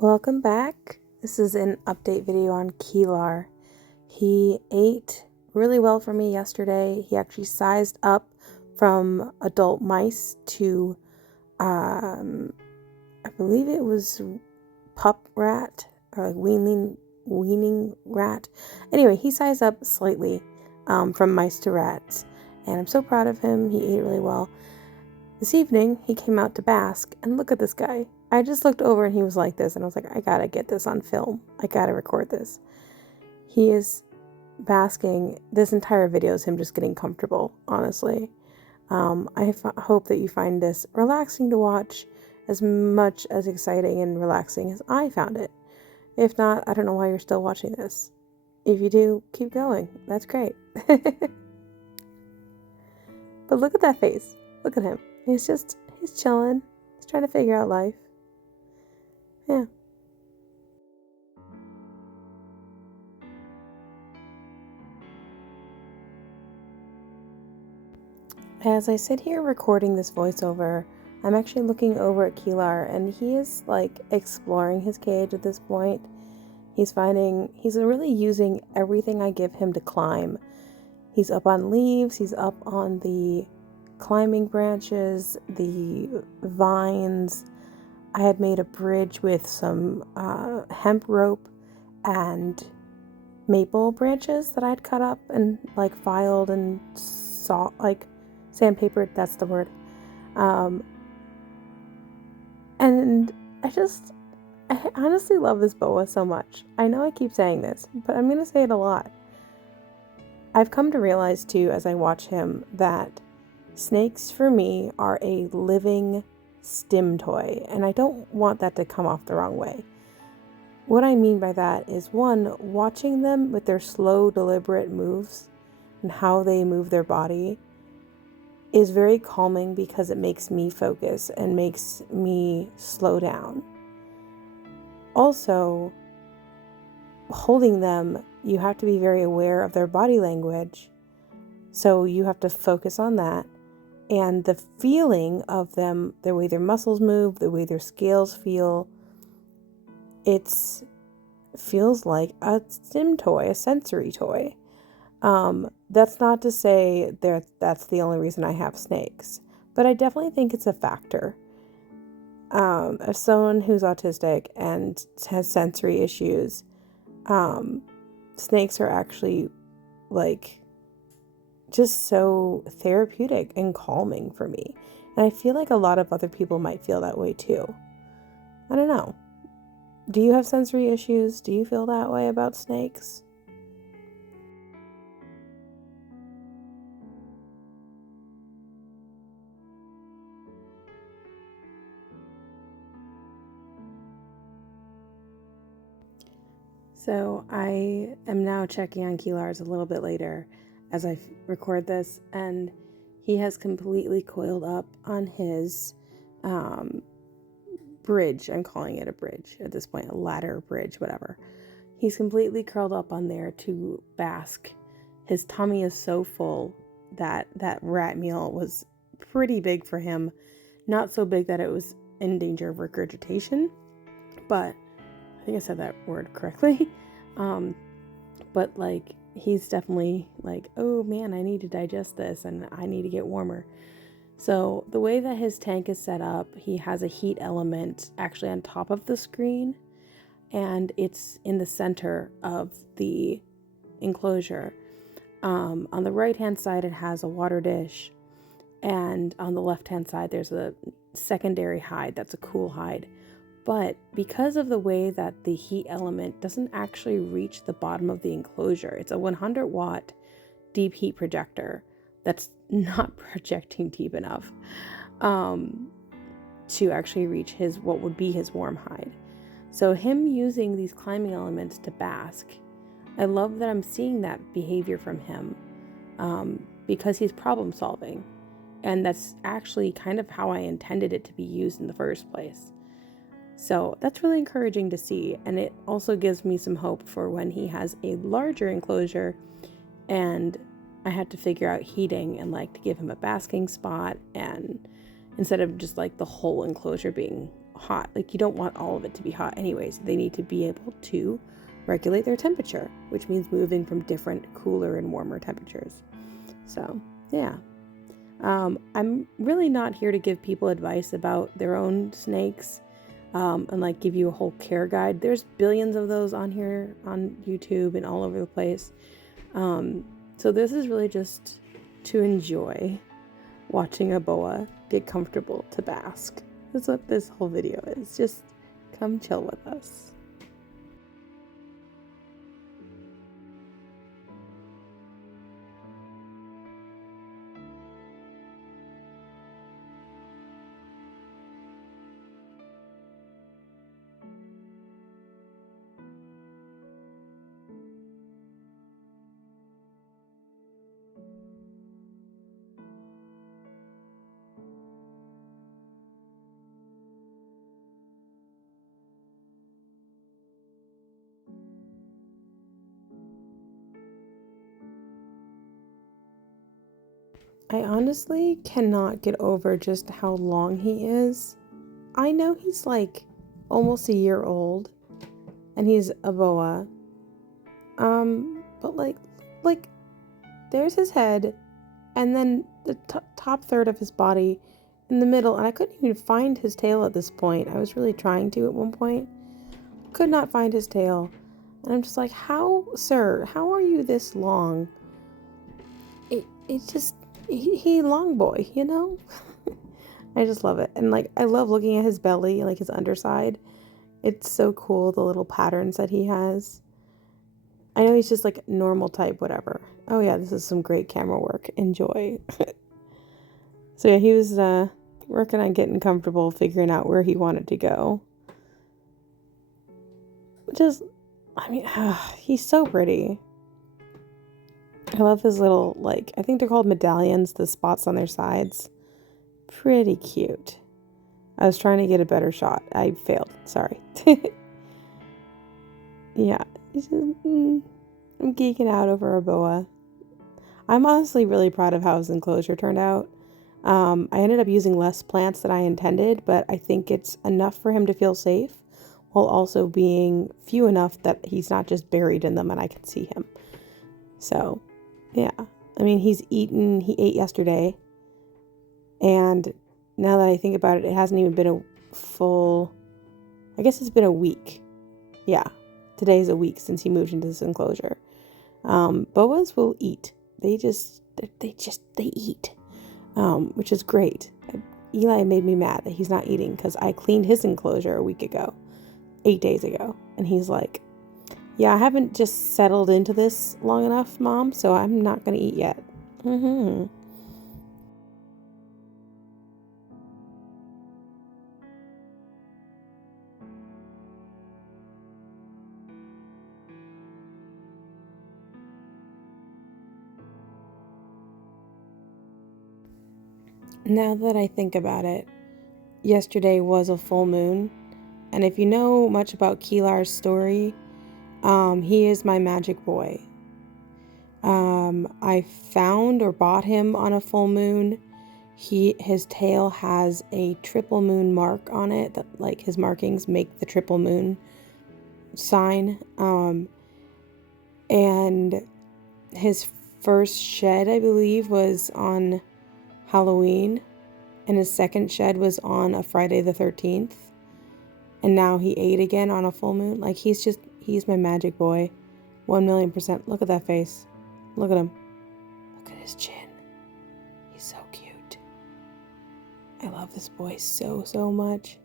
Welcome back. This is an update video on Kelar. He ate really well for me yesterday. He actually sized up from adult mice to, I believe it was pup rat or like weaning rat. Anyway, he sized up slightly from mice to rats, and I'm so proud of him. He ate really well. This evening, he came out to bask, and look at this guy. I just looked over and he was like this, and I was like, I gotta get this on film. I gotta record this. He is basking. This entire video is him just getting comfortable, honestly. Hope that you find this relaxing to watch as much as exciting and relaxing as I found it. If not, I don't know why you're still watching this. If you do, keep going. That's great. But look at that face. Look at him. He's chilling. He's trying to figure out life. Yeah. As I sit here recording this voiceover, I'm actually looking over at Kelar, and he is like exploring his cage at this point. He's really using everything I give him to climb. He's up on leaves, he's up on the climbing branches, the vines. I had made a bridge with some hemp rope and maple branches that I'd cut up and like filed and sandpapered, that's the word. And I honestly love this boa so much. I know I keep saying this, but I'm going to say it a lot. I've come to realize too, as I watch him, that snakes for me are a living stim toy, and I don't want that to come off the wrong way. What I mean by that is, one, watching them with their slow, deliberate moves and how they move their body is very calming because it makes me focus and makes me slow down. Also, holding them, you have to be very aware of their body language, so you have to focus on that. And the feeling of them, the way their muscles move, the way their scales feel, it feels like a stim toy, a sensory toy. That's not to say that's the only reason I have snakes, but I definitely think it's a factor. As someone who's autistic and has sensory issues, snakes are actually like just so therapeutic and calming for me. And I feel like a lot of other people might feel that way too. I don't know. Do you have sensory issues? Do you feel that way about snakes? So I am now checking on Kelar's a little bit later as I record this, and he has completely coiled up on his bridge. I'm calling it a bridge at this point, a ladder, bridge, whatever. He's completely curled up on there to bask. His tummy is so full that rat meal was pretty big for him. Not so big that it was in danger of regurgitation, but I think I said that word correctly. But like, he's definitely like, oh man, I need to digest this and I need to get warmer. So the way that his tank is set up, he has a heat element actually on top of the screen, and it's in the center of the enclosure. On the right hand side, it has a water dish, and on the left hand side, there's a secondary hide that's a cool hide. But because of the way that the heat element doesn't actually reach the bottom of the enclosure, it's a 100 watt deep heat projector that's not projecting deep enough to actually reach what would be his warm hide. So him using these climbing elements to bask, I love that I'm seeing that behavior from him because he's problem solving. And that's actually kind of how I intended it to be used in the first place. So that's really encouraging to see, and it also gives me some hope for when he has a larger enclosure and I had to figure out heating and like to give him a basking spot, and instead of just like the whole enclosure being hot. Like, you don't want all of it to be hot anyways. They need to be able to regulate their temperature, which means moving from different cooler and warmer temperatures. So, yeah. I'm really not here to give people advice about their own snakes and like give you a whole care guide. There's billions of those on here on YouTube and all over the place. So this is really just to enjoy watching a boa get comfortable to bask. That's what this whole video is. Just come chill with us. I honestly cannot get over just how long he is. I know he's like almost a year old and he's a boa. But like there's his head and then the top third of his body in the middle, and I couldn't even find his tail at this point. I was really trying to at one point. Could not find his tail. And I'm just like, how, sir, how are you this long? It just, he long boy, you know? I just love it. And like, I love looking at his belly, like his underside. It's so cool, the little patterns that he has. I know he's just like normal type, whatever. Oh yeah, this is some great camera work. Enjoy. So yeah, he was working on getting comfortable, figuring out where he wanted to go. Just, I mean, he's so pretty. I love his little, like, I think they're called medallions, the spots on their sides. Pretty cute. I was trying to get a better shot. I failed. Sorry. Yeah. I'm geeking out over a boa. I'm honestly really proud of how his enclosure turned out. I ended up using less plants than I intended, but I think it's enough for him to feel safe while also being few enough that he's not just buried in them and I can see him. So, yeah. I mean, he ate yesterday, and now that I think about it, it hasn't even been a full, I guess it's been a week. Yeah, today's a week since he moved into this enclosure. Boas will eat. They eat, which is great. Eli made me mad that he's not eating because I cleaned his enclosure a week ago, 8 days ago, and he's like, yeah, I haven't just settled into this long enough, Mom, so I'm not going to eat yet. Now that I think about it, yesterday was a full moon, and if you know much about Kelar's story, he is my magic boy. I found or bought him on a full moon. His tail has a triple moon mark on it that, like, his markings make the triple moon sign. And his first shed, I believe, was on Halloween, and his second shed was on a Friday the 13th. And now he ate again on a full moon. Like, he's my magic boy. 1,000,000%. Look at that face. Look at him. Look at his chin. He's so cute. I love this boy so much.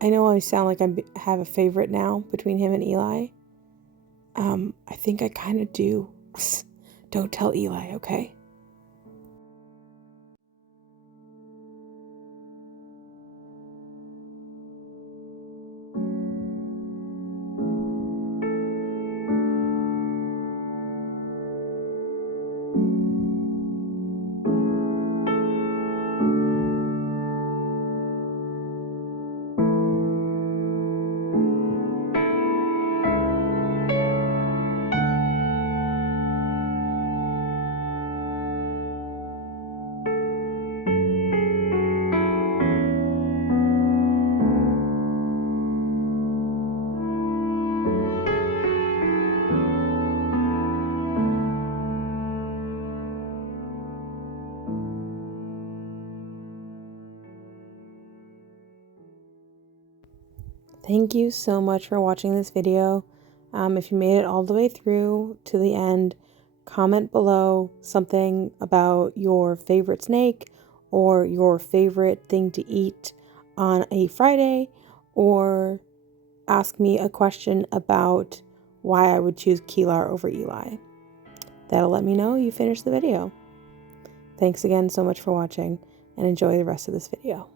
I know I sound like I have a favorite now between him and Eli. I think I kind of do. Don't tell Eli, okay? Thank you so much for watching this video. If you made it all the way through to the end, comment below something about your favorite snake or your favorite thing to eat on a Friday, or ask me a question about why I would choose Kelar over Eli. That'll let me know you finished the video. Thanks again so much for watching, and enjoy the rest of this video.